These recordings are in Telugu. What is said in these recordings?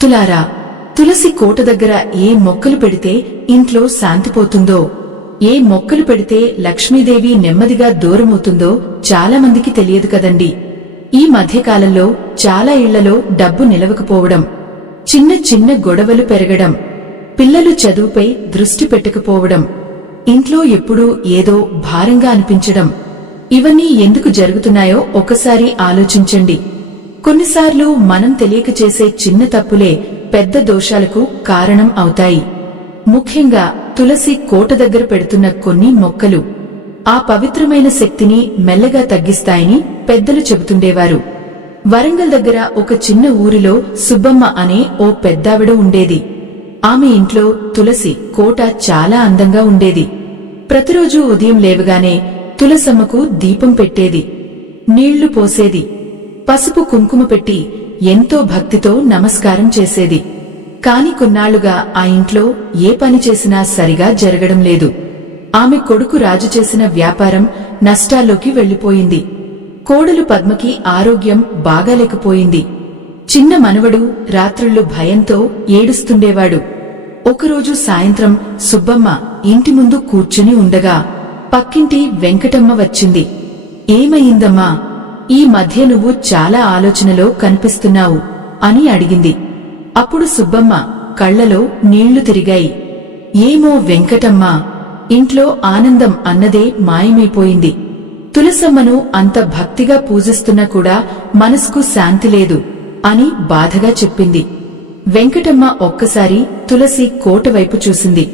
తులారా, తులసి కోట దగ్గర ఏ మొక్కలు పెడితే ఇంట్లో శాంతిపోతుందో, ఏ మొక్కలు పెడితే లక్ష్మీదేవి నెమ్మదిగా దూరమవుతుందో చాలా మందికి తెలియదు కదండి. ఈ మధ్యకాలంలో చాలా ఇళ్లలో డబ్బు నిలవకపోవడం, చిన్న చిన్న గొడవలు పెరగడం, పిల్లలు చదువుపై దృష్టి పెట్టకపోవడం, ఇంట్లో ఎప్పుడూ ఏదో భారంగా అనిపించడం, ఇవన్నీ ఎందుకు జరుగుతున్నాయో ఒకసారి ఆలోచించండి. కొన్నిసార్లు మనం తెలియక చేసే చిన్న తప్పులే పెద్ద దోషాలకు కారణం అవుతాయి. ముఖ్యంగా తులసి కోట దగ్గర పెడుతున్న కొన్ని మొక్కలు ఆ పవిత్రమైన శక్తిని మెల్లగా తగ్గిస్తాయని పెద్దలు చెబుతుండేవారు. వరంగల్ దగ్గర ఒక చిన్న ఊరిలో సుబ్బమ్మ అనే ఓ పెద్దావిడ ఉండేది. ఆమె ఇంట్లో తులసి కోట చాలా అందంగా ఉండేది. ప్రతిరోజూ ఉదయం లేవగానే తులసమ్మకు దీపం పెట్టేది, నీళ్లు పోసేది, పసుపు కుంకుమ పెట్టి ఎంతో భక్తితో నమస్కారం చేసేది. కాని కొన్నాళ్లుగా ఆ ఇంట్లో ఏ పని చేసినా సరిగా జరగడం లేదు. ఆమె కొడుకు రాజు చేసిన వ్యాపారం నష్టాల్లోకి వెళ్లిపోయింది. కోడలు పద్మకి ఆరోగ్యం బాగాలేకపోయింది. చిన్న మనవడు రాత్రుళ్ళు భయంతో ఏడుస్తుండేవాడు. ఒకరోజు సాయంత్రం సుబ్బమ్మ ఇంటి ముందు కూర్చుని ఉండగా పక్కింటి వెంకటమ్మ వచ్చింది. ఏమయిందమ్మా, ఈ మధ్య నువ్వు చాలా ఆలోచనలో కనిపిస్తున్నావు అని అడిగింది. అప్పుడు సుబ్బమ్మ కళ్లలో నీళ్లు తిరిగాయి. ఏమో వెంకటమ్మ, ఇంట్లో ఆనందం అన్నదే మాయమైపోయింది. తులసమ్మను అంత భక్తిగా పూజిస్తున్నా కూడా మనసుకు శాంతి లేదు అని బాధగా చెప్పింది. వెంకటమ్మ ఒక్కసారి తులసి కోట వైపు చూసింది.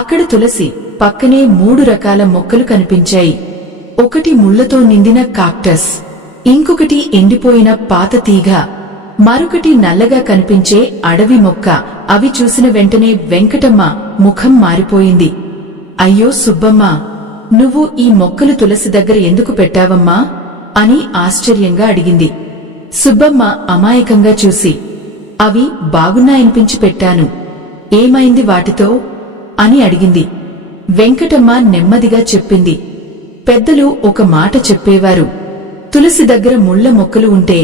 అక్కడ తులసి పక్కనే 3 రకాల మొక్కలు కనిపించాయి. ఒకటి ముళ్లతో నిండిన కాక్టస్, ఇంకొకటి ఎండిపోయిన పాత తీగ, మరొకటి నల్లగా కనిపించే అడవి మొక్క. అవి చూసిన వెంటనే వెంకటమ్మ ముఖం మారిపోయింది. అయ్యో సుబ్బమ్మ, నువ్వు ఈ మొక్కలు తులసి దగ్గర ఎందుకు పెట్టావమ్మా అని ఆశ్చర్యంగా అడిగింది. సుబ్బమ్మ అమాయకంగా చూసి, అవి బాగున్నాయనిపించి పెట్టాను. ఏమైంది వాటితో అని అడిగింది. వెంకటమ్మ నెమ్మదిగా చెప్పింది. పెద్దలు ఒక మాట చెప్పేవారు, తులసి దగ్గర ముళ్ల మొక్కలు ఉంటే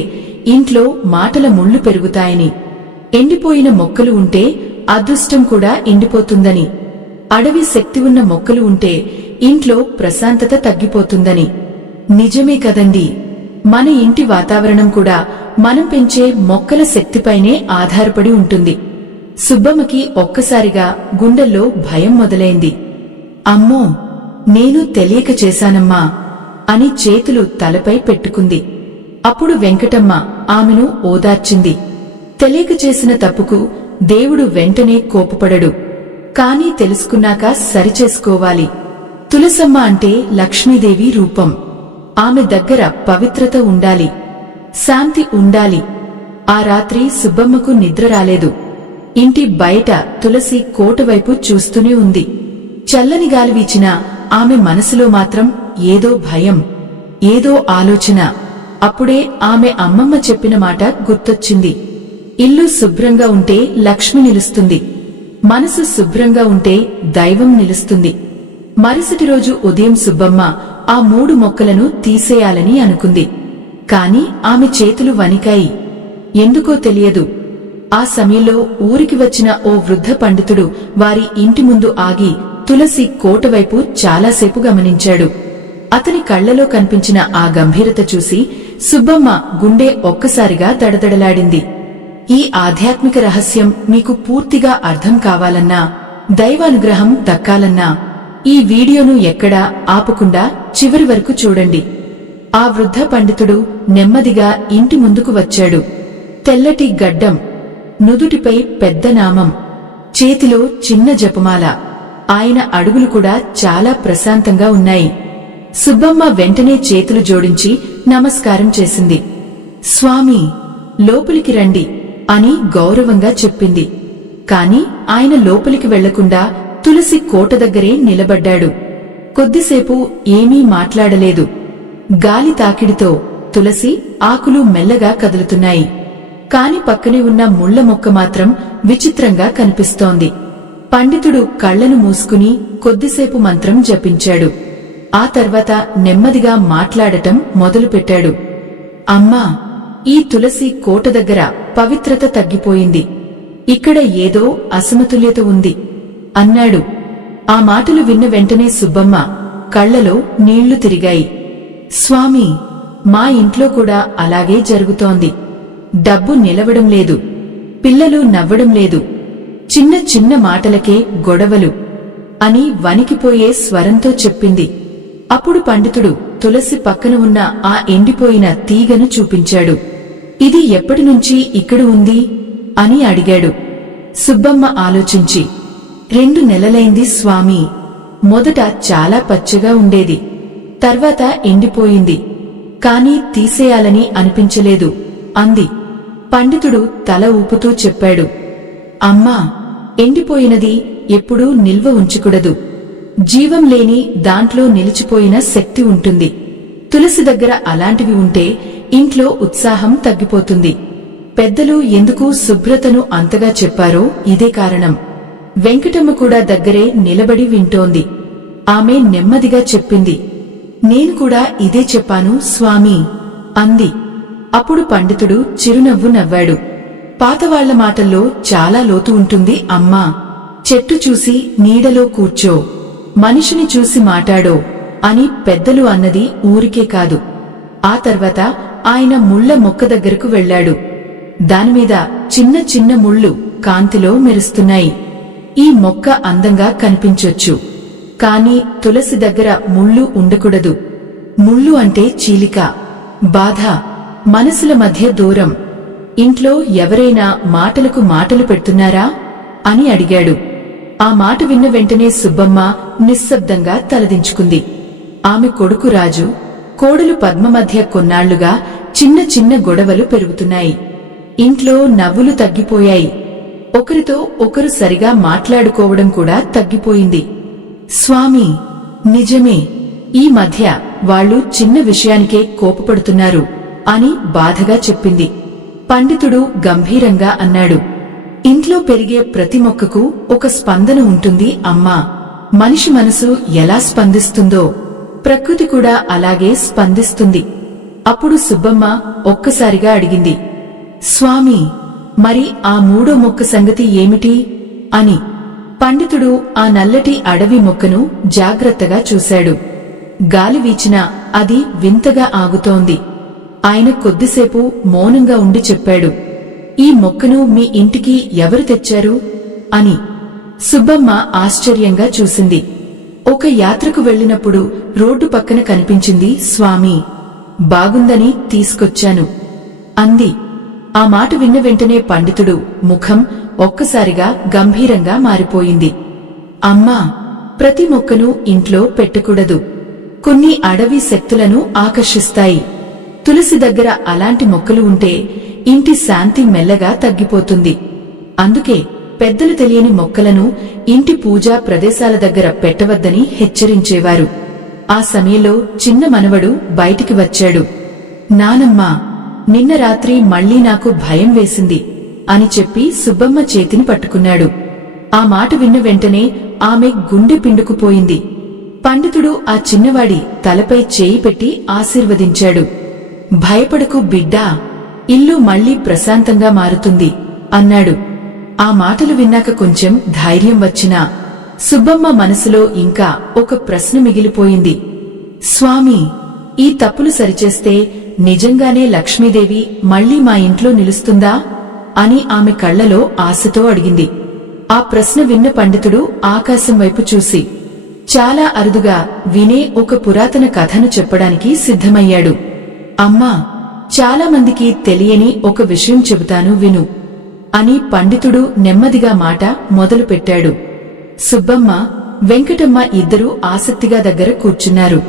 ఇంట్లో మాటల ముళ్లు పెరుగుతాయని, ఎండిపోయిన మొక్కలు ఉంటే అదృష్టం కూడా ఎండిపోతుందని, అడవి శక్తి ఉన్న మొక్కలు ఉంటే ఇంట్లో ప్రశాంతత తగ్గిపోతుందని. నిజమే కదండి. మన ఇంటి వాతావరణం కూడా మనం పెంచే మొక్కల శక్తిపైనే ఆధారపడి ఉంటుంది. సుబ్బమ్మకి ఒక్కసారిగా గుండెల్లో భయం మొదలైంది. అమ్మో, నేను తెలియక చేశానమ్మా అని చేతులు తలపై పెట్టుకుంది. అప్పుడు వెంకటమ్మ ఆమెను ఓదార్చింది. తెలియక చేసిన తప్పుకు దేవుడు వెంటనే కోపపడడు, కాని తెలుసుకున్నాక సరిచేసుకోవాలి. తులసమ్మ అంటే లక్ష్మీదేవి రూపం. ఆమె దగ్గర పవిత్రత ఉండాలి, శాంతి ఉండాలి. ఆ రాత్రి సుబ్బమ్మకు నిద్ర రాలేదు. ఇంటి బయట తులసి కోటవైపు చూస్తూనే ఉంది. చల్లని గాలి వీచినా ఆమె మనసులో మాత్రం ఏదో భయం, ఏదో ఆలోచన. అప్పుడే ఆమె అమ్మమ్మ చెప్పిన మాట గుర్తొచ్చింది. ఇల్లు శుభ్రంగా ఉంటే లక్ష్మి నిలుస్తుంది, మనసు శుభ్రంగా ఉంటే దైవం నిలుస్తుంది. మరుసటి రోజు ఉదయం సుబ్బమ్మ ఆ 3 మొక్కలను తీసేయాలని అనుకుంది. కాని ఆమె చేతులు వణికాయి. ఎందుకో తెలియదు. ఆ సమయంలో ఊరికి వచ్చిన ఓ వృద్ధ పండితుడు వారి ఇంటి ముందు ఆగి తులసి కోటవైపు చాలాసేపు గమనించాడు. అతని కళ్లలో కనిపించిన ఆ గంభీరత చూసి సుబ్బమ్మ గుండె ఒక్కసారిగా దడదడలాడింది. ఈ ఆధ్యాత్మిక రహస్యం మీకు పూర్తిగా అర్థం కావాలన్నా, దైవానుగ్రహం దక్కాలన్నా ఈ వీడియోను ఎక్కడా ఆపకుండా చివరి వరకు చూడండి. ఆ వృద్ధ పండితుడు నెమ్మదిగా ఇంటి ముందుకు వచ్చాడు. తెల్లటి గడ్డం, నుదుటిపై పెద్ద నామం, చేతిలో చిన్న జపమాల. ఆయన అడుగులు కూడా చాలా ప్రశాంతంగా ఉన్నాయి. సుబ్బమ్మ వెంటనే చేతులు జోడించి నమస్కారం చేసింది. స్వామీ, లోపలికి రండి అని గౌరవంగా చెప్పింది. కాని ఆయన లోపలికి వెళ్లకుండా తులసి కోట దగ్గరే నిలబడ్డాడు. కొద్దిసేపు ఏమీ మాట్లాడలేదు. గాలి తాకిడితో తులసి ఆకులు మెల్లగా కదులుతున్నాయి. కాని పక్కనే ఉన్న ముళ్ల మొక్క మాత్రం విచిత్రంగా కనిపిస్తోంది. పండితుడు కళ్లను మూసుకుని కొద్దిసేపు మంత్రం జపించాడు. ఆ తర్వాత నెమ్మదిగా మాట్లాడటం మొదలుపెట్టాడు. అమ్మా, ఈ తులసి కోట దగ్గర పవిత్రత తగ్గిపోయింది. ఇక్కడ ఏదో అసమతుల్యత ఉంది అన్నాడు. ఆ మాటలు విన్న వెంటనే సుబ్బమ్మ కళ్లలో నీళ్లు తిరిగాయి. స్వామి, మా ఇంట్లో కూడా అలాగే జరుగుతోంది. డబ్బు నిలవడం లేదు, పిల్లలు నవ్వడం లేదు, చిన్న చిన్న మాటలకే గొడవలు అని వణికిపోయే స్వరంతో చెప్పింది. అప్పుడు పండితుడు తులసి పక్కన ఉన్న ఆ ఎండిపోయిన తీగను చూపించాడు. ఇది ఎప్పటినుంచి ఇక్కడ ఉంది అని అడిగాడు. సుబ్బమ్మ ఆలోచించి, 2 నెలలైంది స్వామీ. మొదట చాలా పచ్చగా ఉండేది, తర్వాత ఎండిపోయింది. కాని తీసేయాలని అనిపించలేదు అంది. పండితుడు తల ఊపుతూ చెప్పాడు, అమ్మా, ఎండిపోయినది ఎప్పుడూ నిల్వ ఉంచకూడదు. జీవం లేని దాంట్లో నిలిచిపోయిన శక్తి ఉంటుంది. తులసి దగ్గర అలాంటివి ఉంటే ఇంట్లో ఉత్సాహం తగ్గిపోతుంది. పెద్దలు ఎందుకు శుభ్రతను అంతగా చెప్పారో ఇదే కారణం. వెంకటమ్మ కూడా దగ్గరే నిలబడి వింటోంది. ఆమె నెమ్మదిగా చెప్పింది, నేను కూడా ఇదే చెప్పాను స్వామీ అంది. అప్పుడు పండితుడు చిరునవ్వు నవ్వాడు. పాతవాళ్ల మాటల్లో చాలా లోతు ఉంటుంది అమ్మా. చెట్టు చూసి నీడలో కూర్చో, మనిషిని చూసి మాటాడో అని పెద్దలు అన్నది ఊరికే కాదు. ఆ తర్వాత ఆయన ముళ్ల మొక్క దగ్గరకు వెళ్లాడు. దానిమీద చిన్న చిన్న ముళ్ళు కాంతిలో మెరుస్తున్నాయి. ఈ మొక్క అందంగా కనిపించొచ్చు, కాని తులసి దగ్గర ముళ్ళు ఉండకూడదు. ముళ్ళు అంటే చీలిక, బాధ, మనసుల మధ్య దూరం. ఇంట్లో ఎవరైనా మాటలకు మాటలు పెడుతున్నారా అని అడిగాడు. ఆ మాట విన్న వెంటనే సుబ్బమ్మ నిశ్శబ్దంగా తలదించుకుంది. ఆమె కొడుకు రాజు, కోడలు పద్మ మధ్య కొన్నాళ్లుగా చిన్న చిన్న గొడవలు పెరుగుతున్నాయి. ఇంట్లో నవ్వులు తగ్గిపోయాయి. ఒకరితో ఒకరు సరిగా మాట్లాడుకోవడం కూడా తగ్గిపోయింది. స్వామీ, నిజమే, ఈ మధ్య వాళ్ళు చిన్న విషయానికే కోపపడుతున్నారు అని బాధగా చెప్పింది. పండితుడు గంభీరంగా అన్నాడు, ఇంట్లో పెరిగే ప్రతి మొక్కకు ఒక స్పందన ఉంటుంది అమ్మా. మనిషి మనసు ఎలా స్పందిస్తుందో ప్రకృతి కూడా అలాగే స్పందిస్తుంది. అప్పుడు సుబ్బమ్మ ఒక్కసారిగా అడిగింది, స్వామీ, మరి ఆ 3వ మొక్క సంగతి ఏమిటి అని. పండితుడు ఆ నల్లటి అడవి మొక్కను జాగ్రత్తగా చూశాడు. గాలి వీచినా అది వింతగా ఆగుతోంది. ఆయన కొద్దిసేపు మౌనంగా ఉండి చెప్పాడు, ఈ మొక్కను మీ ఇంటికి ఎవరు తెచ్చారు అని. సుబ్బమ్మ ఆశ్చర్యంగా చూసింది. ఒక యాత్రకు వెళ్లినప్పుడు రోడ్డు పక్కన కనిపించింది స్వామీ. బాగుందని తీసుకొచ్చాను అంది. ఆ మాట విన్న వెంటనే పండితుడు ముఖం ఒక్కసారిగా గంభీరంగా మారిపోయింది. అమ్మా, ప్రతి మొక్కను ఇంట్లో పెట్టకూడదు. కొన్ని అడవి శక్తులను ఆకర్షిస్తాయి. తులసి దగ్గర అలాంటి మొక్కలు ఉంటే ఇంటి శాంతి మెల్లగా తగ్గిపోతుంది. అందుకే పెద్దలు తెలియని మొక్కలను ఇంటి పూజా ప్రదేశాల దగ్గర పెట్టవద్దని హెచ్చరించేవారు. ఆ సమయంలో చిన్న మనవడు బయటికి వచ్చాడు. నానమ్మా, నిన్న రాత్రి మళ్లీ నాకు భయం వేసింది అని చెప్పి సుబ్బమ్మ చేతిని పట్టుకున్నాడు. ఆ మాట విన్న వెంటనే ఆమె గుండె పిండుకుపోయింది. పండితుడు ఆ చిన్నవాడి తలపై చేయి పెట్టి ఆశీర్వదించాడు. భయపడకు బిడ్డా, ఇల్లు మళ్లీ ప్రశాంతంగా మారుతుంది అన్నాడు. ఆ మాటలు విన్నాక కొంచెం ధైర్యం వచ్చినా సుబ్బమ్మ మనసులో ఇంకా ఒక ప్రశ్న మిగిలిపోయింది. స్వామీ, ఈ తప్పులు సరిచేస్తే నిజంగానే లక్ష్మీదేవి మళ్లీ మా ఇంట్లో నిలుస్తుందా అని ఆమె కళ్లలో ఆశతో అడిగింది. ఆ ప్రశ్న విన్న పండితుడు ఆకాశం వైపు చూసి చాలా అరుదుగా వినే ఒక పురాతన కథను చెప్పడానికి సిద్ధమయ్యాడు. అమ్మా, చాలా మందికి తెలియని ఒక విషయం చెబుతాను విను అని పండితుడు నెమ్మదిగా మాట మొదలుపెట్టాడు. సుబ్బమ్మ, వెంకటమ్మ ఇద్దరూ ఆసక్తిగా దగ్గర కూర్చున్నారు.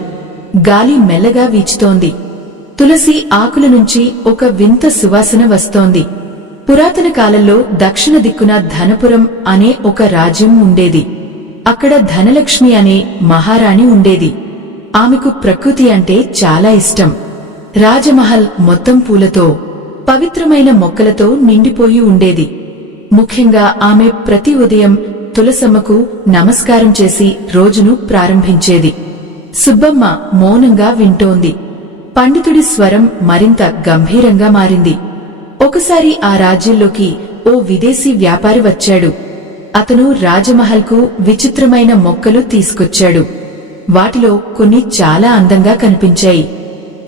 గాలి మెల్లగా వీచుతోంది. తులసి ఆకుల నుంచి ఒక వింత సువాసన వస్తోంది. పురాతన కాలంలో దక్షిణ దిక్కున ధనపురం అనే ఒక రాజ్యం ఉండేది. అక్కడ ధనలక్ష్మి అనే మహారాణి ఉండేది. ఆమెకు ప్రకృతి అంటే చాలా ఇష్టం. రాజమహల్ మొత్తం పూలతో, పవిత్రమైన మొక్కలతో నిండిపోయి ఉండేది. ముఖ్యంగా ఆమె ప్రతి ఉదయం తులసమ్మకు నమస్కారం చేసి రోజును ప్రారంభించేది. సుబ్బమ్మ మౌనంగా వింటోంది. పండితుడి స్వరం మరింత గంభీరంగా మారింది. ఒకసారి ఆ రాజ్యంలోకి ఓ విదేశీ వ్యాపారి వచ్చాడు. అతను రాజమహల్కు విచిత్రమైన మొక్కలు తీసుకొచ్చాడు. వాటిలో కొన్ని చాలా అందంగా కనిపించాయి.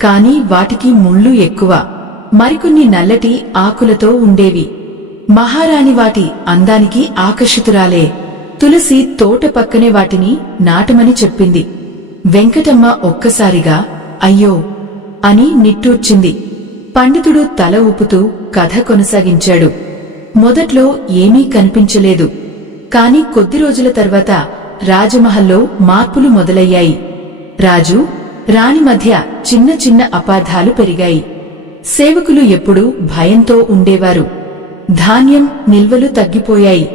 కాని వాటికి ముళ్ళు ఎక్కువ. మరికొన్ని నల్లటి ఆకులతో ఉండేవి. మహారాణి వాటి అందానికి ఆకర్షితురాలే. తులసి తోట పక్కనే వాటిని నాటమని చెప్పింది. వెంకటమ్మ ఒక్కసారిగా అయ్యో అని నిట్టూర్చింది. పండితుడు తల ఊపుతూ కథ కొనసాగించాడు. మొదట్లో ఏమీ కనిపించలేదు. కాని కొద్ది రోజుల తర్వాత రాజమహల్లో మార్పులు మొదలయ్యాయి. రాజు, రాణి మధ్య చిన్న చిన్న అపార్థాలు పెరిగాయి. సేవకులు ఎప్పుడూ భయంతో ఉండేవారు. ధాన్యం నిల్వలు తగ్గిపోయాయి.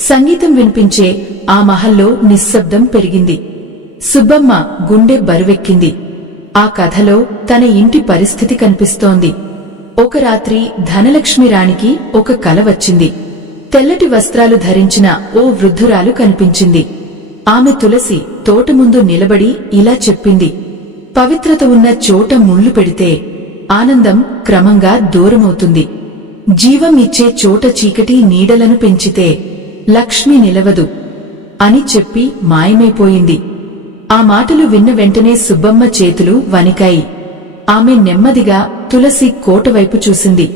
సంగీతం వినిపించే ఆ మహల్లో నిశ్శబ్దం పెరిగింది. సుబ్బమ్మ గుండె బరువెక్కింది. ఆ కథలో తన ఇంటి పరిస్థితి కనిపిస్తోంది. ఒక రాత్రి ధనలక్ష్మి రాణికి ఒక కల వచ్చింది. తెల్లటి వస్త్రాలు ధరించిన ఓ వృద్ధురాలు కనిపించింది. ఆమె తులసి తోట ముందు నిలబడి ఇలా చెప్పింది. పవిత్రత ఉన్న చోట ముళ్ళు పెడితే ఆనందం క్రమంగా దూరమవుతుంది. జీవం ఇచ్చే చోట చీకటి నీడలను పెంచితే లక్ష్మి నిలవదు అని చెప్పి మాయమైపోయింది. ఆ మాటలు విన్న వెంటనే సుబ్బమ్మ చేతులు వణికాయి. ఆమె నెమ్మదిగా తులసి కోటవైపు చూసింది.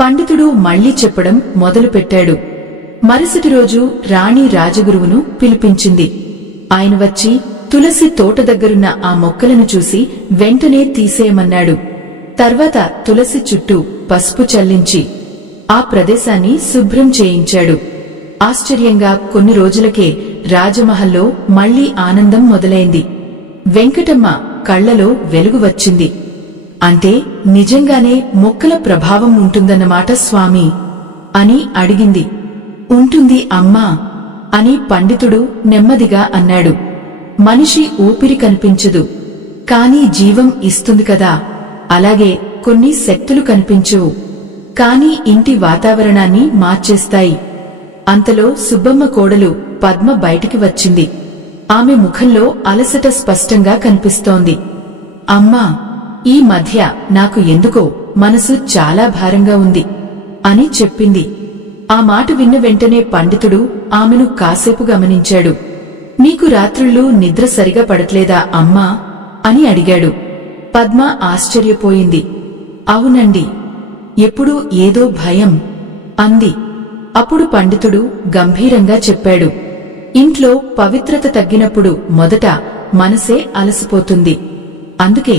పండితుడు మళ్లీ చెప్పడం మొదలుపెట్టాడు. మరుసటి రోజు రాణి రాజగురువును పిలిపించింది. ఆయన వచ్చి తులసి తోట దగ్గరున్న ఆ మొక్కలను చూసి వెంటనే తీసేయమన్నాడు. తర్వాత తులసి చుట్టూ పసుపు చల్లించి ఆ ప్రదేశాన్ని శుభ్రం చేయించాడు. ఆశ్చర్యంగా కొన్ని రోజులకే రాజమహల్లో మళ్లీ ఆనందం మొదలైంది. వెంకటమ్మ కళ్లలో వెలుగు వచ్చింది. అంటే నిజంగానే మొక్కల ప్రభావం ఉంటుందన్నమాట స్వామి అని అడిగింది. ఉంటుంది అమ్మా అని పండితుడు నెమ్మదిగా అన్నాడు. మనిషి ఊపిరి కనిపించదు, కాని జీవం ఇస్తుంది కదా. అలాగే కొన్ని శక్తులు కనిపించవు, కాని ఇంటి వాతావరణాన్ని మార్చేస్తాయి. అంతలో సుబ్బమ్మ కోడలు పద్మ బయటికి వచ్చింది. ఆమె ముఖంలో అలసట స్పష్టంగా కనిపిస్తోంది. అమ్మా, ఈ మధ్య నాకు ఎందుకో మనసు చాలా భారంగా ఉంది అని చెప్పింది. ఆ మాట విన్న వెంటనే పండితుడు ఆమెను కాసేపు గమనించాడు. నీకు రాత్రుళ్ళు నిద్ర సరిగా పడట్లేదా అమ్మా అని అడిగాడు. పద్మ ఆశ్చర్యపోయింది. అవునండి, ఎప్పుడూ ఏదో భయం అంది. అప్పుడు పండితుడు గంభీరంగా చెప్పాడు. ఇంట్లో పవిత్రత తగ్గినప్పుడు మొదట మనసే అలసిపోతుంది. అందుకే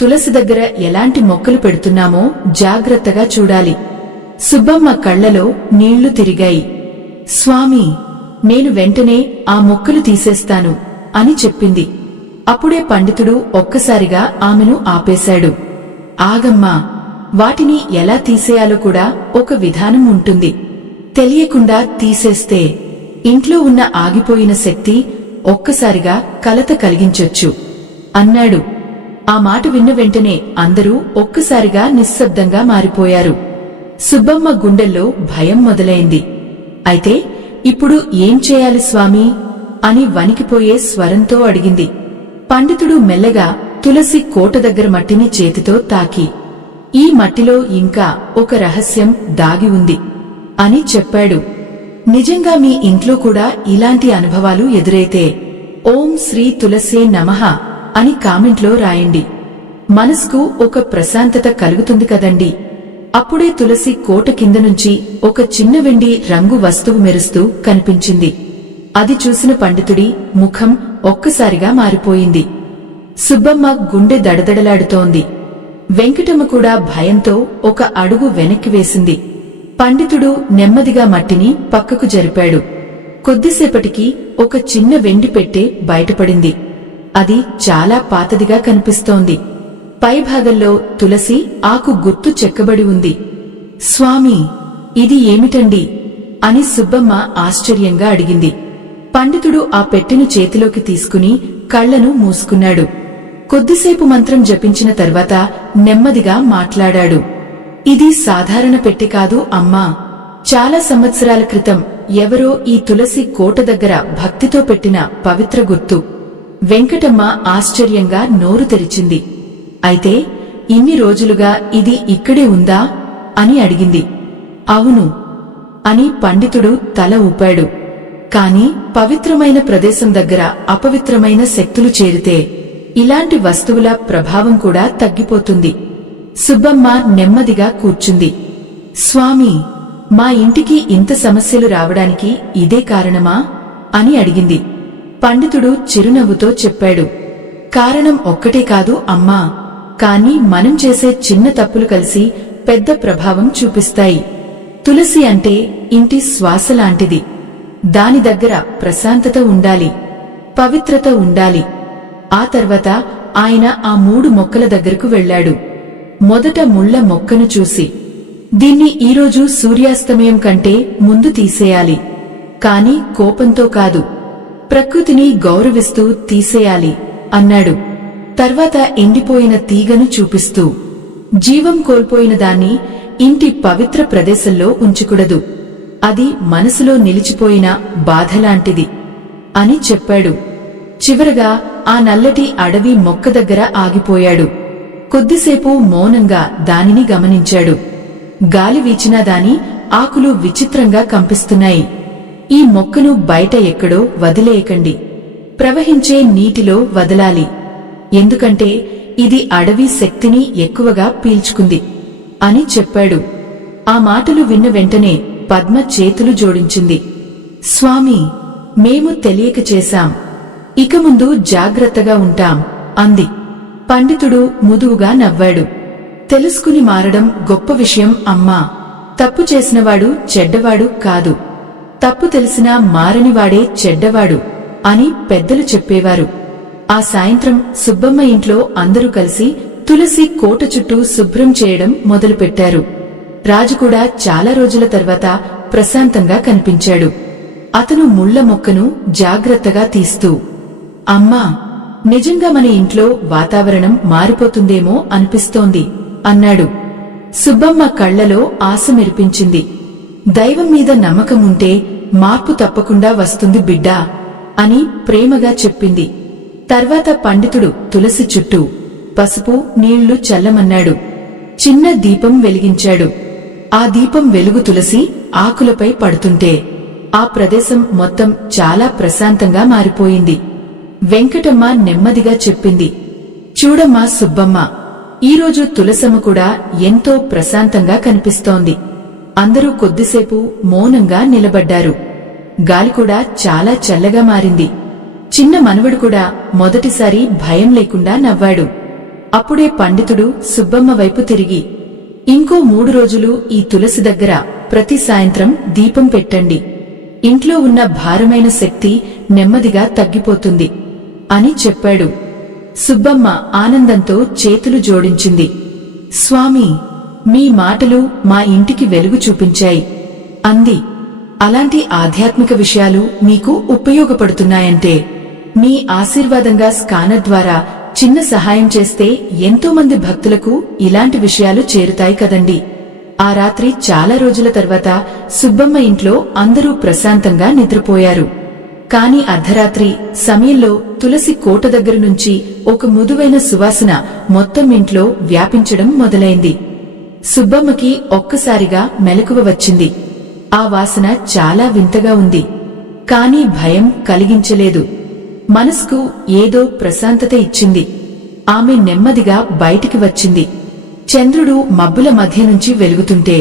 తులసి దగ్గర ఎలాంటి మొక్కలు పెడుతున్నామో జాగ్రత్తగా చూడాలి. సుబ్బమ్మ కళ్లలో నీళ్లు తిరిగాయి. స్వామి, నేను వెంటనే ఆ మొక్కలు తీసేస్తాను అని చెప్పింది. అప్పుడే పండితుడు ఒక్కసారిగా ఆమెను ఆపేశాడు. ఆగమ్మా, వాటిని ఎలా తీసేయాలో కూడా ఒక విధానం ఉంటుంది. తెలియకుండా తీసేస్తే ఇంట్లో ఉన్న ఆగిపోయిన శక్తి ఒక్కసారిగా కలత కలిగించొచ్చు అన్నాడు. ఆ మాట విన్న వెంటనే అందరూ ఒక్కసారిగా నిశ్శబ్దంగా మారిపోయారు. సుబ్బమ్మ గుండెల్లో భయం మొదలైంది. అయితే ఇప్పుడు ఏం చేయాలి స్వామీ అని వణికిపోయే స్వరంతో అడిగింది. పండితుడు మెల్లగా తులసి కోట దగ్గర మట్టిని చేతితో తాకి, ఈ మట్టిలో ఇంకా ఒక రహస్యం దాగి ఉంది అని చెప్పాడు. నిజంగా మీ ఇంట్లో కూడా ఇలాంటి అనుభవాలు ఎదురైతే ఓం శ్రీ తులసే నమః అని కామెంట్లో రాయండి. మనసుకు ఒక ప్రశాంతత కలుగుతుంది కదండి. అప్పుడే తులసి కోట కింద నుంచి ఒక చిన్న వెండి రంగు వస్తువు మెరుస్తూ కనిపించింది. అది చూసిన పండితుడి ముఖం ఒక్కసారిగా మారిపోయింది. సుబ్బమ్మ గుండె దడదడలాడుతోంది. వెంకటమ్మ కూడా భయంతో ఒక అడుగు వెనక్కి వేసింది. పండితుడు నెమ్మదిగా మట్టిని పక్కకు జరిపాడు. కొద్దిసేపటికి ఒక చిన్న వెండి పెట్టె బయటపడింది. అది చాలా పాతదిగా కనిపిస్తోంది. పైభాగంలో తులసి ఆకు గుర్తు చెక్కబడి ఉంది. స్వామీ, ఇది ఏమిటండి అని సుబ్బమ్మ ఆశ్చర్యంగా అడిగింది. పండితుడు ఆ పెట్టెను చేతిలోకి తీసుకుని కళ్లను మూసుకున్నాడు. కొద్దిసేపు మంత్రం జపించిన తర్వాత నెమ్మదిగా మాట్లాడాడు. ఇది సాధారణ పెట్టె కాదు అమ్మా. చాలా సంవత్సరాల క్రితం ఎవరో ఈ తులసి కోట దగ్గర భక్తితో పెట్టిన పవిత్ర గుర్తు. వెంకటమ్మ ఆశ్చర్యంగా నోరు తెరిచింది. అయితే ఇన్ని రోజులుగా ఇది ఇక్కడే ఉందా అని అడిగింది. అవును, అని పండితుడు తల ఊపాడు. కాని పవిత్రమైన ప్రదేశం దగ్గర అపవిత్రమైన శక్తులు చేరితే ఇలాంటి వస్తువుల ప్రభావం కూడా తగ్గిపోతుంది. సుబ్బమ్మ నెమ్మదిగా కూర్చుంది. స్వామీ, మా ఇంటికి ఇంత సమస్యలు రావడానికి ఇదే కారణమా అని అడిగింది. పండితుడు చిరునవ్వుతో చెప్పాడు, కారణం ఒక్కటే కాదు అమ్మా, కాని మనం చేసే చిన్న తప్పులు కలిసి పెద్ద ప్రభావం చూపిస్తాయి. తులసి అంటే ఇంటి శ్వాస లాంటిది. దాని దగ్గర ప్రశాంతత ఉండాలి, పవిత్రత ఉండాలి. ఆ తర్వాత ఆయన ఆ 3 మొక్కల దగ్గరకు వెళ్లాడు. మొదట ముళ్ల మొక్కను చూసి, దీన్ని ఈరోజు సూర్యాస్తమయం కంటే ముందు తీసేయాలి, కాని కోపంతో కాదు, ప్రకృతిని గౌరవిస్తూ తీసేయాలి అన్నాడు. తర్వాత ఎండిపోయిన తీగను చూపిస్తూ, జీవం కోల్పోయిన దాన్ని ఇంటి పవిత్ర ప్రదేశంలో ఉంచకూడదు, అది మనసులో నిలిచిపోయిన బాధలాంటిది అని చెప్పాడు. చివరగా ఆ నల్లటి అడవి మొక్క దగ్గర ఆగిపోయాడు. కొద్దిసేపు మౌనంగా దానిని గమనించాడు. గాలి వీచినా దాని ఆకులు విచిత్రంగా కంపిస్తున్నాయి. ఈ మొక్కను బయట ఎక్కడో వదిలేయకండి, ప్రవహించే నీటిలో వదలాలి, ఎందుకంటే ఇది అడవి శక్తిని ఎక్కువగా పీల్చుకుంది అని చెప్పాడు. ఆ మాటలు విన్న వెంటనే పద్మ చేతులు జోడించింది. స్వామీ, మేము తెలియక చేశాం, ఇక ముందు జాగ్రత్తగా ఉంటాం అంది. పండితుడు ముదువుగా నవ్వాడు. తెలుసుకుని మారడం గొప్ప విషయం అమ్మా. తప్పు చేసినవాడు చెడ్డవాడు కాదు, తప్పు తెలిసినా మారనివాడే చెడ్డవాడు అని పెద్దలు చెప్పేవారు. ఆ సాయంత్రం సుబ్బమ్మ ఇంట్లో అందరూ కలిసి తులసి కోట చుట్టూ శుభ్రం చేయడం మొదలుపెట్టారు. రాజు కూడా చాలా రోజుల తర్వాత ప్రశాంతంగా కనిపించాడు. అతను ముళ్ల మొక్కను జాగ్రత్తగా తీస్తూ, అమ్మా, నిజంగా మన ఇంట్లో వాతావరణం మారిపోతుందేమో అనిపిస్తోంది అన్నాడు. సుబ్బమ్మ కళ్లలో ఆశ మెరిపించింది. దైవం మీద నమ్మకముంటే మార్పు తప్పకుండా వస్తుంది బిడ్డా అని ప్రేమగా చెప్పింది. తర్వాత పండితుడు తులసి చుట్టూ పసుపు నీళ్లు చల్లమన్నాడు. చిన్న దీపం వెలిగించాడు. ఆ దీపం వెలుగు తులసి ఆకులపై పడుతుంటే ఆ ప్రదేశం మొత్తం చాలా ప్రశాంతంగా మారిపోయింది. వెంకటమ్మ నెమ్మదిగా చెప్పింది, చూడమ్మా సుబ్బమ్మ, ఈరోజు తులసమ్మ కూడా ఎంతో ప్రశాంతంగా కనిపిస్తోంది. అందరూ కొద్దిసేపు మౌనంగా నిలబడ్డారు. గాలి కూడా చాలా చల్లగా మారింది. చిన్న మనవడు కూడా మొదటిసారి భయం లేకుండా నవ్వాడు. అప్పుడే పండితుడు సుబ్బమ్మ వైపు తిరిగి, ఇంకో 3 రోజులు ఈ తులసి దగ్గర ప్రతి సాయంత్రం దీపం పెట్టండి, ఇంట్లో ఉన్న భారమైన శక్తి నెమ్మదిగా తగ్గిపోతుంది అని చెప్పాడు. సుబ్బమ్మ ఆనందంతో చేతులు జోడించింది. స్వామీ, మీ మాటలు మా ఇంటికి వెలుగు చూపించాయి అంది. అలాంటి ఆధ్యాత్మిక విషయాలు మీకు ఉపయోగపడుతున్నాయంటే మీ ఆశీర్వాదంగా స్కానర్ ద్వారా చిన్న సహాయం చేస్తే ఎంతో మంది భక్తులకు ఇలాంటి విషయాలు చేరుతాయి కదండి. ఆ రాత్రి చాలా రోజుల తర్వాత సుబ్బమ్మ ఇంట్లో అందరూ ప్రశాంతంగా నిద్రపోయారు. కాని అర్ధరాత్రి సమయంలో తులసి కోట దగ్గర నుంచి ఒక మృదువైన సువాసన మొత్తం ఇంట్లో వ్యాపించడం మొదలైంది. సుబ్బమ్మకి ఒక్కసారిగా మెలకువ వచ్చింది. ఆ వాసన చాలా వింతగా ఉంది, కాని భయం కలిగించలేదు. మనసుకు ఏదో ప్రశాంతత ఇచ్చింది. ఆమె నెమ్మదిగా బయటికి వచ్చింది. చంద్రుడు మబ్బుల మధ్య నుంచి వెలుగుతుంటే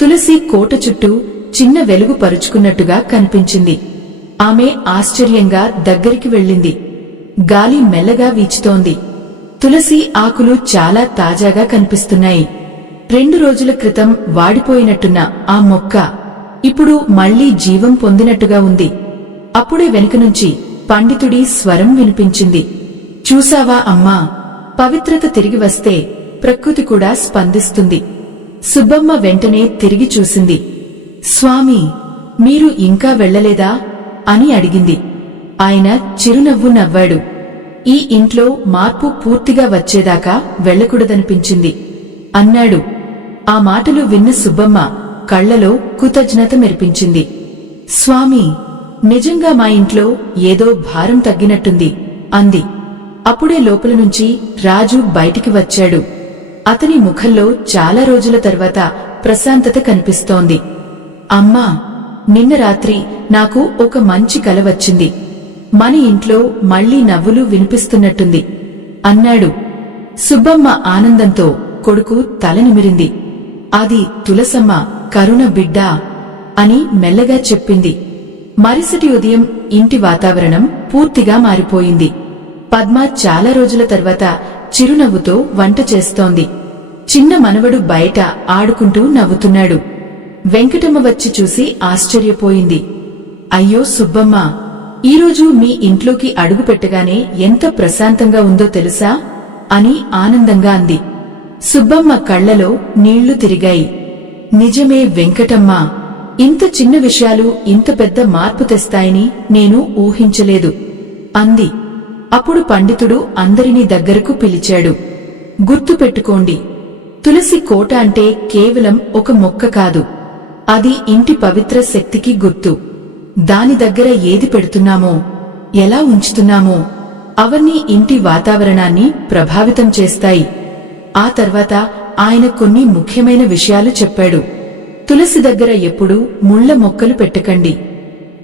తులసి కోట చుట్టూ చిన్న వెలుగు పరుచుకున్నట్టుగా కనిపించింది. ఆమె ఆశ్చర్యంగా దగ్గరికి వెళ్ళింది. గాలి మెల్లగా వీచుతోంది. తులసి ఆకులు చాలా తాజాగా కనిపిస్తున్నాయి. 2 రోజుల క్రితం వాడిపోయినట్టున్న ఆ మొక్క ఇప్పుడు మళ్లీ జీవం పొందినట్టుగా ఉంది. అప్పుడే వెనుక నుంచి పండితుడి స్వరం వినిపించింది. చూసావా అమ్మా, పవిత్రత తిరిగి వస్తే ప్రకృతి కూడా స్పందిస్తుంది. సుబ్బమ్మ వెంటనే తిరిగి చూసింది. స్వామీ, మీరు ఇంకా వెళ్లలేదా అని అడిగింది. ఆయన చిరునవ్వు నవ్వాడు. ఈ ఇంట్లో మార్పు పూర్తిగా వచ్చేదాకా వెళ్లకూడదనిపించింది అన్నాడు. ఆ మాటలు విన్న సుబ్బమ్మ కళ్లలో కృతజ్ఞత మెరిపించింది. స్వామీ, నిజంగా మా ఇంట్లో ఏదో భారం తగ్గినట్టుంది అంది. అప్పుడే లోపల నుంచి రాజు బయటికి వచ్చాడు. అతని ముఖంలో చాలా రోజుల తర్వాత ప్రశాంతత కనిపిస్తోంది. అమ్మా, నిన్న రాత్రి నాకు ఒక మంచి కల వచ్చింది. మన ఇంట్లో మళ్లీ నవ్వులు వినిపిస్తున్నట్టుంది అన్నాడు. సుబ్బమ్మ ఆనందంతో కొడుకు తల నిమిరింది. అది తులసమ్మ కరుణ బిడ్డా అని మెల్లగా చెప్పింది. మరుసటి ఉదయం ఇంటి వాతావరణం పూర్తిగా మారిపోయింది. పద్మ చాలా రోజుల తర్వాత చిరునవ్వుతో వంట చేస్తోంది. చిన్న మనవడు బయట ఆడుకుంటూ నవ్వుతున్నాడు. వెంకటమ్మ వచ్చి చూసి ఆశ్చర్యపోయింది. అయ్యో సుబ్బమ్మ, ఈరోజు మీ ఇంట్లోకి అడుగు పెట్టగానే ఎంత ప్రశాంతంగా ఉందో తెలుసా అని ఆనందంగా అంది. సుబ్బమ్మ కళ్లలో నీళ్లు తిరిగాయి. నిజమే వెంకటమ్మ, ఇంత చిన్న విషయాలు ఇంత పెద్ద మార్పు తెస్తాయని నేను ఊహించలేదు అంది. అప్పుడు పండితుడు అందరినీ దగ్గరకు పిలిచాడు. గుర్తుపెట్టుకోండి, తులసి కోట అంటే కేవలం ఒక మొక్క కాదు, అది ఇంటి పవిత్ర శక్తికి గుర్తు. దాని దగ్గర ఏది పెడుతున్నామో, ఎలా ఉంచుతున్నామో అవన్నీ ఇంటి వాతావరణాన్ని ప్రభావితం చేస్తాయి. ఆ తర్వాత ఆయన కొన్ని ముఖ్యమైన విషయాలు చెప్పాడు. తులసి దగ్గర ఎప్పుడూ ముళ్ల మొక్కలు పెట్టకండి,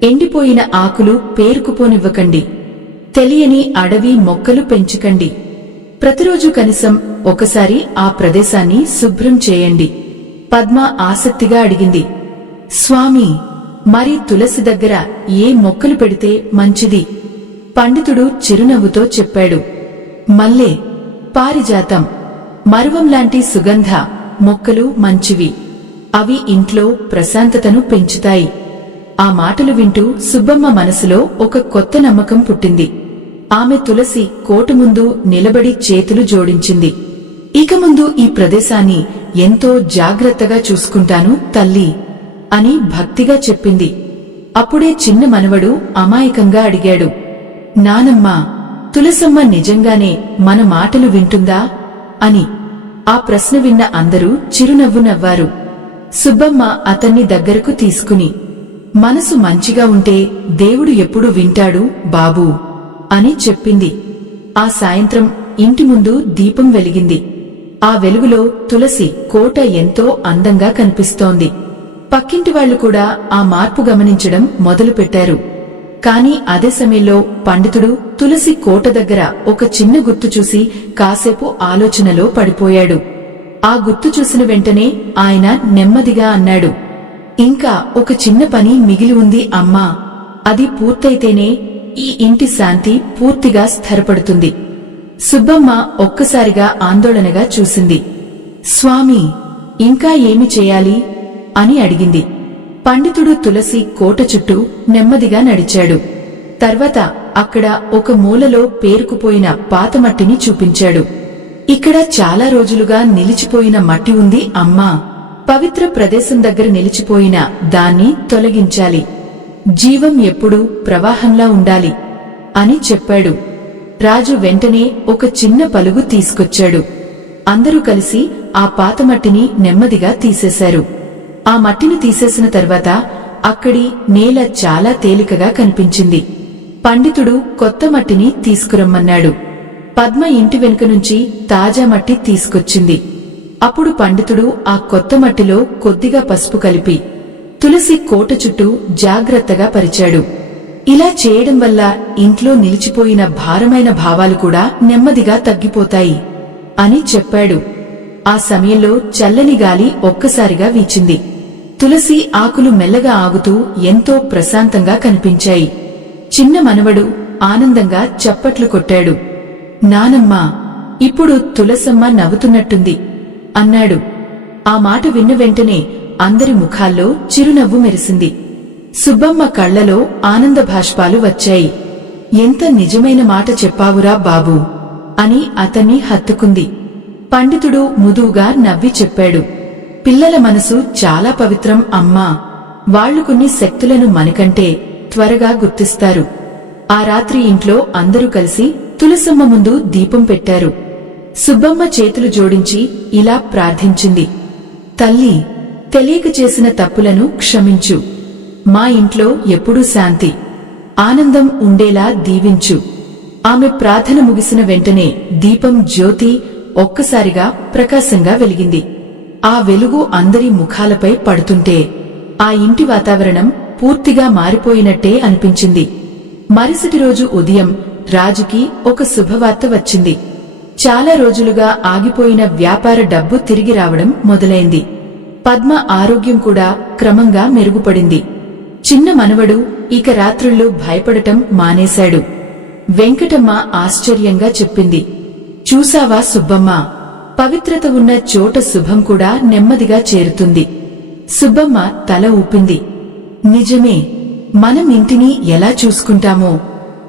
ఎండిపోయిన ఆకులు పేరుకుపోనివ్వకండి, తెలియని అడవి మొక్కలు పెంచకండి. ప్రతిరోజు కనీసం ఒకసారి ఆ ప్రదేశాన్ని శుభ్రం చేయండి. పద్మ ఆసక్తిగా అడిగింది. స్వామి, మరి తులసి దగ్గర ఏ మొక్కలు పెడితే మంచిది? పండితుడు చిరునవ్వుతో చెప్పాడు. మల్లె, పారిజాతం, మరువంలాంటి సుగంధ మొక్కలు మంచివి. అవి ఇంట్లో ప్రశాంతతను పెంచుతాయి. ఆ మాటలు వింటూ సుబ్బమ్మ మనసులో ఒక కొత్త నమ్మకం పుట్టింది. ఆమె తులసి కోట ముందు నిలబడి చేతులు జోడించింది. ఇక ముందు ఈ ప్రదేశాన్ని ఎంతో జాగ్రత్తగా చూసుకుంటాను తల్లి అని భక్తిగా చెప్పింది. అప్పుడే చిన్న మనవడు అమాయకంగా అడిగాడు. నానమ్మా, తులసమ్మ నిజంగానే మన మాటలు వింటుందా అని. ఆ ప్రశ్న విన్న అందరూ చిరునవ్వు నవ్వారు. సుబ్బమ్మ అతన్ని దగ్గరకు తీసుకుని, మనసు మంచిగా ఉంటే దేవుడు ఎప్పుడు వింటాడు బాబూ అని చెప్పింది. ఆ సాయంత్రం ఇంటి ముందు దీపం వెలిగింది. ఆ వెలుగులో తులసి కోట ఎంతో అందంగా కనిపిస్తోంది. పక్కింటి వాళ్లు కూడా ఆ మార్పు గమనించడం మొదలుపెట్టారు. కాని అదే సమయంలో పండితుడు తులసి కోట దగ్గర ఒక చిన్న గుర్తు చూసి కాసేపు ఆలోచనలో పడిపోయాడు. ఆ గుర్తు చూసిన వెంటనే ఆయన నెమ్మదిగా అన్నాడు. ఇంకా ఒక చిన్న పని మిగిలి ఉంది అమ్మా, అది పూర్తయితేనే ఈ ఇంటి శాంతి పూర్తిగా స్థిరపడుతుంది. సుబ్బమ్మ ఒక్కసారిగా ఆందోళనగా చూసింది. స్వామి, ఇంకా ఏమి చేయాలి అని అడిగింది. పండితుడు తులసి కోట చుట్టూ నెమ్మదిగా నడిచాడు. తర్వాత అక్కడ ఒక మూలలో పేరుకుపోయిన పాత మట్టిని చూపించాడు. ఇక్కడ చాలా రోజులుగా నిలిచిపోయిన మట్టి ఉంది అమ్మా. పవిత్ర ప్రదేశం దగ్గర నిలిచిపోయిన దాన్ని తొలగించాలి. జీవం ఎప్పుడూ ప్రవాహంలా ఉండాలి అని చెప్పాడు. రాజు వెంటనే ఒక చిన్న పలుగు తీసుకొచ్చాడు. అందరూ కలిసి ఆ పాత మట్టిని నెమ్మదిగా తీసేశారు. ఆ మట్టిని తీసేసిన తర్వాత అక్కడి నేల చాలా తేలికగా కనిపించింది. పండితుడు కొత్త మట్టిని తీసుకురమ్మన్నాడు. పద్మ ఇంటి వెనుక నుంచి తాజా మట్టి తీసుకొచ్చింది. అప్పుడు పండితుడు ఆ కొత్త మట్టిలో కొద్దిగా పసుపు కలిపి తులసి కోట చుట్టూ జాగ్రత్తగా పరిచాడు. ఇలా చేయడం వల్ల ఇంట్లో నిలిచిపోయిన భారమైన భావాలు కూడా నెమ్మదిగా తగ్గిపోతాయి అని చెప్పాడు. ఆ సమయంలో చల్లని గాలి ఒక్కసారిగా వీచింది. తులసి ఆకులు మెల్లగా ఆగుతూ ఎంతో ప్రశాంతంగా కనిపించాయి. చిన్న మనవడు ఆనందంగా చప్పట్లు కొట్టాడు. నానమ్మా, ఇప్పుడు తులసమ్మ నవ్వుతున్నట్టుంది అన్నాడు. ఆ మాట విన్న వెంటనే అందరి ముఖాల్లో చిరునవ్వు మెరిసింది. సుబ్బమ్మ కళ్లలో ఆనంద భాష్పాలు వచ్చాయి. ఎంత నిజమైన మాట చెప్పావురా బాబూ అని అతన్ని హత్తుకుంది. పండితుడు ముదువుగా నవ్వి చెప్పాడు. పిల్లల మనసు చాలా పవిత్రం అమ్మా. వాళ్లు కొన్ని శక్తులను మనకంటే త్వరగా గుర్తిస్తారు. ఆ రాత్రి ఇంట్లో అందరూ కలిసి తులసమ్మ ముందు దీపం పెట్టారు. సుబ్బమ్మ చేతులు జోడించి ఇలా ప్రార్థించింది. తల్లి, తెలియక చేసిన తప్పులను క్షమించు. మా ఇంట్లో ఎప్పుడూ శాంతి, ఆనందం ఉండేలా దీవించు. ఆమె ప్రార్థన ముగిసిన వెంటనే దీపం జ్యోతి ఒక్కసారిగా ప్రకాశంగా వెలిగింది. ఆ వెలుగు అందరి ముఖాలపై పడుతుంటే ఆ ఇంటి వాతావరణం పూర్తిగా మారిపోయినట్టే అనిపించింది. మరుసటి రోజు ఉదయం రాజుకి ఒక శుభవార్త వచ్చింది. చాలా రోజులుగా ఆగిపోయిన వ్యాపార డబ్బు తిరిగి రావడం మొదలైంది. పద్మ ఆరోగ్యం కూడా క్రమంగా మెరుగుపడింది. చిన్న మనవడు ఇక రాత్రుళ్ళు భయపడటం మానేశాడు. వెంకటమ్మ ఆశ్చర్యంగా చెప్పింది, చూసావా సుబ్బమ్మ, పవిత్రత ఉన్న చోట శుభం కూడా నెమ్మదిగా చేరుతుంది. సుబ్బమ్మ తల ఊపింది. నిజమే, మనం ఇంటిని ఎలా చూసుకుంటామో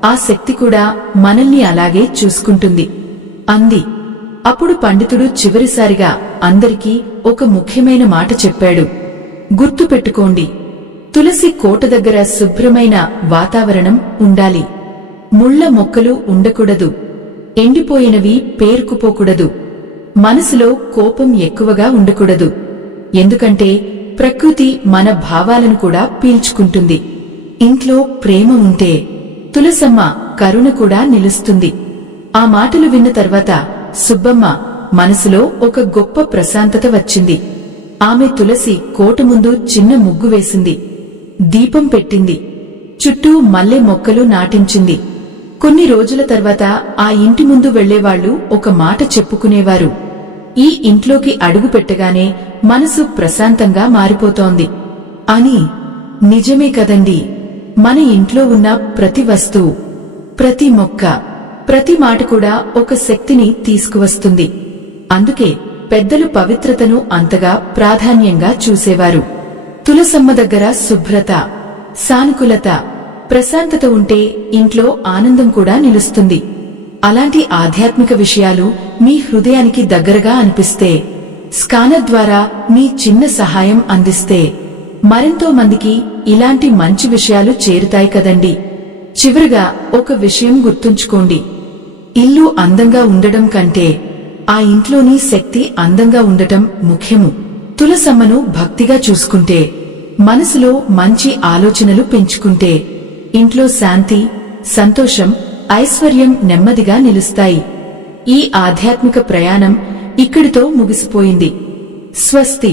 ఆ శక్తి కూడా మనల్ని అలాగే చూసుకుంటుంది అంది. అప్పుడు పండితుడు చివరిసారిగా అందరికీ ఒక ముఖ్యమైన మాట చెప్పాడు. గుర్తుపెట్టుకోండి, తులసి కోట దగ్గర శుభ్రమైన వాతావరణం ఉండాలి. ముళ్ల మొక్కలు ఉండకూడదు. ఎండిపోయినవి పేరుకుపోకూడదు. మనసులో కోపం ఎక్కువగా ఉండకూడదు. ఎందుకంటే ప్రకృతి మన భావాలను కూడా పీల్చుకుంటుంది. ఇంట్లో ప్రేమ ఉంటే తులసమ్మ కరుణ కూడా నిలుస్తుంది. ఆ మాటలు విన్న తర్వాత సుబ్బమ్మ మనసులో ఒక గొప్ప ప్రశాంతత వచ్చింది. ఆమె తులసి కోట ముందు చిన్న ముగ్గు వేసింది. దీపం పెట్టింది. చుట్టూ మల్లె మొక్కలు నాటించింది. కొన్ని రోజుల తర్వాత ఆ ఇంటి ముందు వెళ్లేవాళ్లు ఒక మాట చెప్పుకునేవారు, ఈ ఇంట్లోకి అడుగు పెట్టగానే మనసు ప్రశాంతంగా మారిపోతోంది అని. నిజమే కదండి, మన ఇంట్లో ఉన్న ప్రతి వస్తువు, ప్రతి మొక్క, ప్రతి మాట కూడా ఒక శక్తిని తీసుకువస్తుంది. అందుకే పెద్దలు పవిత్రతను అంతగా ప్రాధాన్యంగా చూసేవారు. తులసమ్మ దగ్గర శుభ్రత, సానుకూలత, ప్రశాంతత ఉంటే ఇంట్లో ఆనందం కూడా నిలుస్తుంది. అలాంటి ఆధ్యాత్మిక విషయాలు మీ హృదయానికి దగ్గరగా అనిపిస్తే, స్కానర్ ద్వారా మీ చిన్న సహాయం అందిస్తే మరెంతో మందికి ఇలాంటి మంచి విషయాలు చేరుతాయి కదండి. చివరగా ఒక విషయం గుర్తుంచుకోండి, ఇల్లు అందంగా ఉండడం కంటే ఆ ఇంట్లోని శక్తి అందంగా ఉండటం ముఖ్యము. తులసమ్మను భక్తిగా చూసుకుంటే, మనసులో మంచి ఆలోచనలు పెంచుకుంటే ఇంట్లో శాంతి, సంతోషం, ఐశ్వర్యం నెమ్మదిగా నిలుస్తాయి. ఈ ఆధ్యాత్మిక ప్రయాణం ఇక్కడితో ముగిసిపోయింది. స్వస్తి.